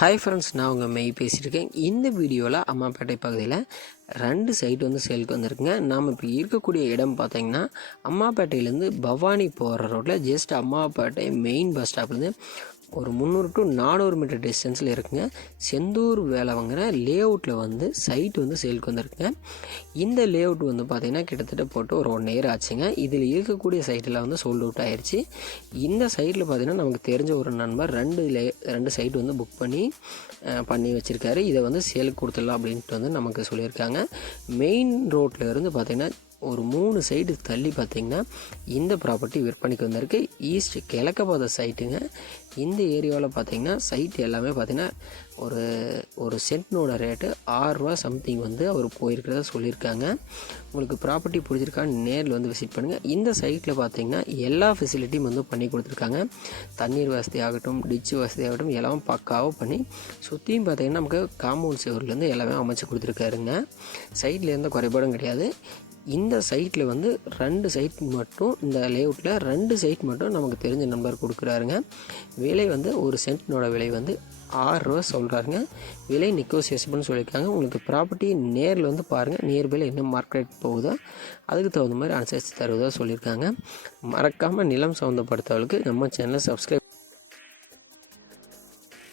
Hi friends, நான் உங்கள் மெய் பேசியிருக்கேன். இந்த வீடியோவில் அம்மாப்பேட்டை பகுதியில் 2 சைட் வந்து சேலுக்கு வந்திருக்குங்க. நாம் இப்போ இருக்கக்கூடிய இடம் பார்த்திங்கன்னா அம்மாப்பேட்டையிலேருந்து பவானி போகிற ரோட்டில் ஜஸ்ட் அம்மாப்பேட்டை மெயின் பஸ் ஸ்டாப்லேருந்து ஒரு 300 to 400 மீட்டர் டிஸ்டன்ஸில் இருக்குங்க. செந்தூர் வேலை வாங்குகிற லே அவுட்டில் வந்து சைட் வந்து சேலுக்கு வந்திருக்குங்க. இந்த லே அவுட் வந்து பார்த்திங்கன்னா கிட்டத்தட்ட போட்டு ஒரு 1 இயர் ஆச்சுங்க. இதில் இருக்கக்கூடிய சைட்டில் வந்து சோல்ட் அவுட் ஆயிடுச்சு. இந்த சைட்டில் பார்த்திங்கன்னா நமக்கு தெரிஞ்ச ஒரு நண்பர் 2 சைட் வந்து புக் பண்ணி வச்சுருக்காரு. இதை வந்து சேலுக்கு கொடுத்துடலாம் அப்படின்ட்டு வந்து நமக்கு சொல்லியிருக்காங்க. மெயின் ரோட்டில் இருந்து பார்த்திங்கன்னா ஒரு 3 சைடு தள்ளி பார்த்திங்கன்னா இந்த ப்ராப்பர்ட்டி விற்பனைக்கு வந்திருக்கு. ஈஸ்ட் கிழக்க பார்த்த சைட்டுங்க. இந்த ஏரியாவில் பார்த்திங்கன்னா சைட் எல்லாமே பார்த்திங்கன்னா ஒரு சென்ட்னோட ரேட்டு 6 ரூபா சம்திங் வந்து அவர் போயிருக்கிறதா சொல்லியிருக்காங்க. உங்களுக்கு ப்ராப்பர்ட்டி பிடிச்சிருக்கான்னு நேரில் வந்து விசிட் பண்ணுங்கள். இந்த சைட்டில் பார்த்திங்கன்னா எல்லா ஃபெசிலிட்டியும் வந்து பண்ணி கொடுத்துருக்காங்க. தண்ணீர் வசதி ஆகட்டும், டிச்சு வசதி ஆகட்டும், எல்லாம் பக்காவாக பண்ணி சுற்றியும் பார்த்திங்கன்னா நமக்கு காம்பவுண்ட் செவர்லேருந்து எல்லாமே அமைச்சு கொடுத்துருக்காருங்க. சைட்டில் எந்த குறைபாடும் கிடையாது. இந்த சைட்டில் வந்து 2 சைட் மட்டும், இந்த லேஅவுட்டில் 2 சைட் மட்டும் நமக்கு தெரிஞ்ச நம்பர் கொடுக்குறாருங்க. விலை வந்து ஒரு சென்ட்னோட விலை வந்து 6 ரூபா சொல்கிறாருங்க. விலை நெகோசியேஷன் சொல்லியிருக்காங்க. உங்களுக்கு ப்ராப்பர்ட்டி நேரில் வந்து பாருங்கள். நியர்பையில் என்ன மார்க்கெட் போகுதோ அதுக்கு தகுந்த மாதிரி அனுசரித்து தருவதாக சொல்லியிருக்காங்க. மறக்காமல் நிலம் சம்மந்தப்படுத்தவர்களுக்கு நம்ம சேனலை சப்ஸ்கிரைப்